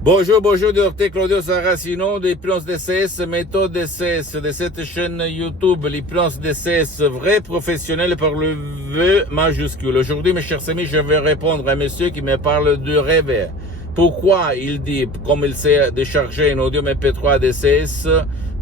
Bonjour, bonjour, docteur Claudio Saracino d'Hypnose DCS, méthode DCS, de cette chaîne YouTube, l'Hypnose DCS, vrai professionnel par le V majuscule. Aujourd'hui, mes chers amis, je vais répondre à un monsieur qui me parle de rêve. Pourquoi il dit, comme il sait décharger un audio MP3 DCS,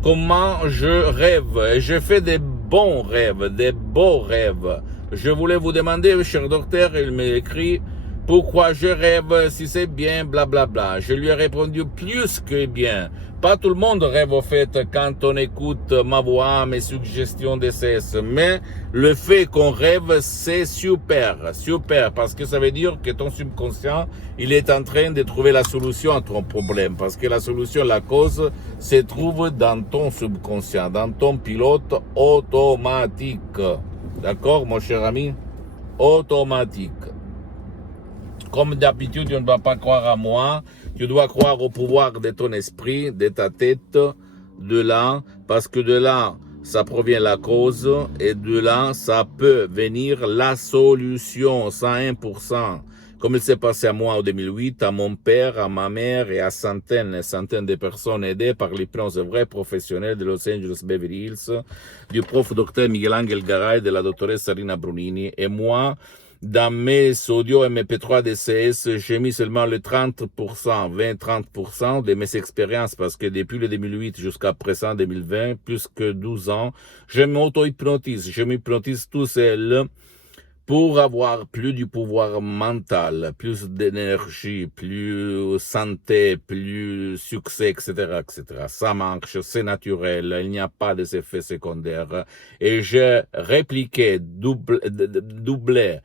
comment je rêve. Et je fais des bons rêves, des beaux rêves. Je voulais vous demander, cher docteur, il m'écrit, pourquoi je rêve si c'est bien, blablabla. Bla bla. Je lui ai répondu plus que bien. Pas tout le monde rêve au fait quand on écoute ma voix, mes suggestions DCS. Mais le fait qu'on rêve, c'est super, super. Parce que ça veut dire que ton subconscient, il est en train de trouver la solution à ton problème. Parce que la solution, la cause, se trouve dans ton subconscient, dans ton pilote automatique. D'accord, mon cher ami? Automatique. Comme d'habitude, tu ne dois pas croire à moi, tu dois croire au pouvoir de ton esprit, de ta tête, de là, parce que de là, ça provient la cause, et de là, ça peut venir la solution, 101%. Comme il s'est passé à moi en 2008, à mon père, à ma mère et à centaines et centaines de personnes aidées par l'hypnose vraie professionnelle de Los Angeles Beverly Hills, du prof Dr Miguel Angel Garay, de la doctoresse Sarina Brunini, et moi, dans mes audios MP3 DCS, j'ai mis seulement le 30%, 20-30% de mes expériences parce que depuis le 2008 jusqu'à présent 2020, plus que 12 ans, je m'auto-hypnotise. Je m'hypnotise tout seul pour avoir plus du pouvoir mental, plus d'énergie, plus santé, plus succès, etc., etc. Ça marche, c'est naturel, il n'y a pas d'effets secondaires. Et j'ai répliqué, doublé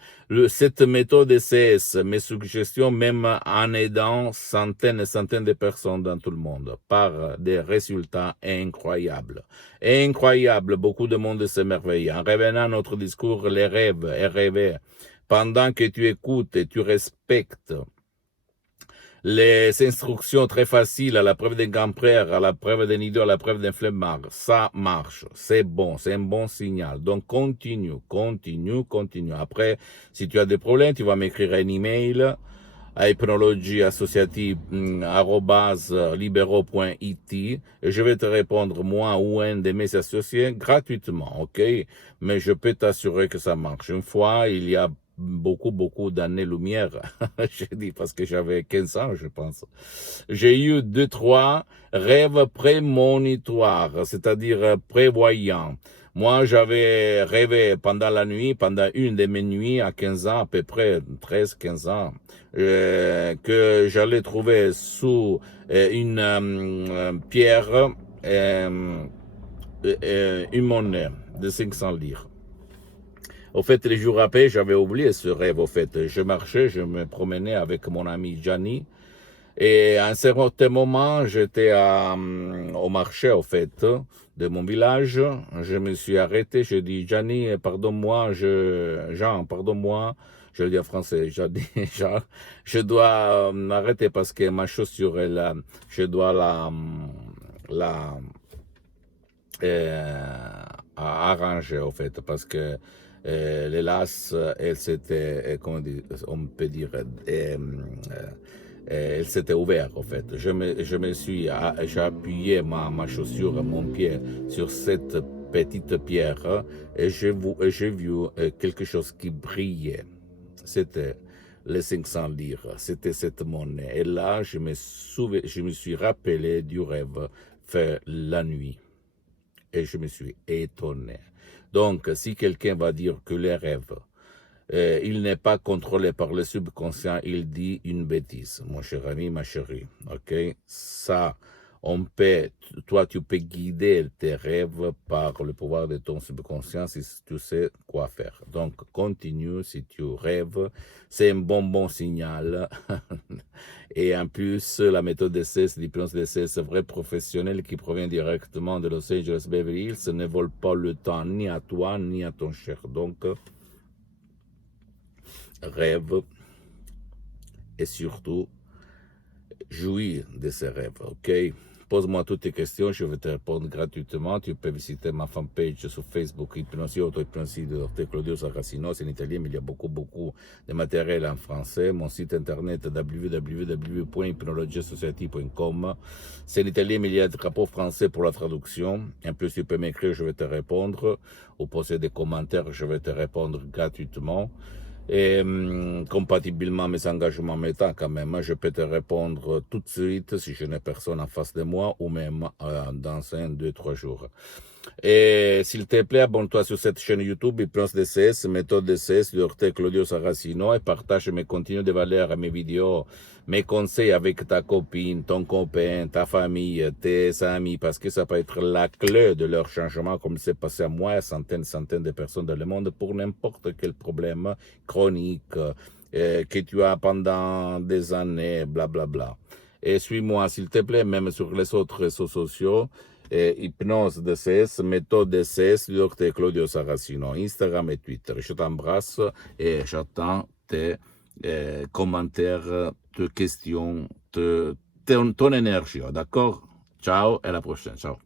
cette méthode DCS, mes suggestions, même en aidant centaines et centaines de personnes dans tout le monde, par des résultats incroyables. Incroyable, beaucoup de monde s'émerveille. En revenant à notre discours, les rêves et rêver, pendant que tu écoutes et tu respectes les instructions très faciles à la preuve d'un grand-père, à la preuve d'un idiot, à la preuve d'un flemmard, ça marche, c'est bon, c'est un bon signal. Donc continue, continue, continue. Après, si tu as des problèmes, tu vas m'écrire un email à hypnologieassociative@libero.it et je vais te répondre moi ou un de mes associés gratuitement, ok? Mais je peux t'assurer que ça marche. Une fois, il y a beaucoup d'années-lumière, j'ai dit parce que j'avais 15 ans, je pense. J'ai eu 2-3 rêves prémonitoires, c'est-à-dire prévoyants. Moi, j'avais rêvé pendant la nuit, pendant une de mes nuits à 15 ans, à peu près 13-15 ans, que j'allais trouver sous une pierre une monnaie de 500 livres. Au fait, les jours après, j'avais oublié ce rêve. Au fait, je marchais, je me promenais avec mon ami Gianni. Et à un certain moment, j'étais au marché, au fait, de mon village. Je me suis arrêté, je dis, Gianni, pardonne-moi, Jean, pardonne-moi. Je le dis en français, j'ai dit, Jean, je dois m'arrêter parce que ma chaussure, je dois la arranger, au fait, parce que les laces, elles s'étaient, on peut dire, elle s'était ouverte, en fait. J'ai appuyé ma chaussure, mon pied, sur cette petite pierre et j'ai vu quelque chose qui brillait. C'était les 500 livres, c'était cette monnaie. Et là, je me suis rappelé du rêve fait la nuit. Et je me suis étonné. Donc, si quelqu'un va dire que les rêves, il n'est pas contrôlé par le subconscient, il dit une bêtise, mon cher ami, ma chérie. Ok? Ça, toi, tu peux guider tes rêves par le pouvoir de ton subconscient si tu sais quoi faire. Donc, continue si tu rêves. C'est un bon signal. Et en plus, la méthode DCS, l'hypnose DCS vrai professionnel qui provient directement de Los Angeles Beverly Hills ne vole pas le temps ni à toi ni à ton cher. Donc, rêve et surtout jouir de ces rêves, ok? pose-moi toutes tes questions, je vais te répondre gratuitement. Tu peux visiter ma fanpage sur Facebook, Hypnosie, auto-hypnosie de Dr Claudio Saracino. C'est en italien, mais il y a beaucoup de matériel en français. Mon site internet www.hypnologiasociety.com. C'est en italien, mais il y a un drapeau français pour la traduction. En plus, tu peux m'écrire, je vais te répondre. Ou poser des commentaires, je vais te répondre gratuitement. Et compatiblement à mes engagements m'étant quand même, je peux te répondre tout de suite si je n'ai personne en face de moi ou même dans 1, 2, 3 jours. Et s'il te plaît, abonne-toi sur cette chaîne YouTube, Hypnose DCS, méthode DCS, Dr Claudio Saracino, et partage mes contenus de valeur, mes vidéos, mes conseils avec ta copine, ton copain, ta famille, tes amis, parce que ça peut être la clé de leur changement, comme c'est passé à moi, à centaines de personnes dans le monde, pour n'importe quel problème chronique que tu as pendant des années, blablabla. Bla, bla. Et suis-moi, s'il te plaît, même sur les autres réseaux sociaux, Hypnose DCS, méthode DCS, Dr Claudio Saracino, Instagram et Twitter. Je t'embrasse et j'attends tes commentaires, tes questions, ton énergie, d'accord? Ciao et à la prochaine, ciao.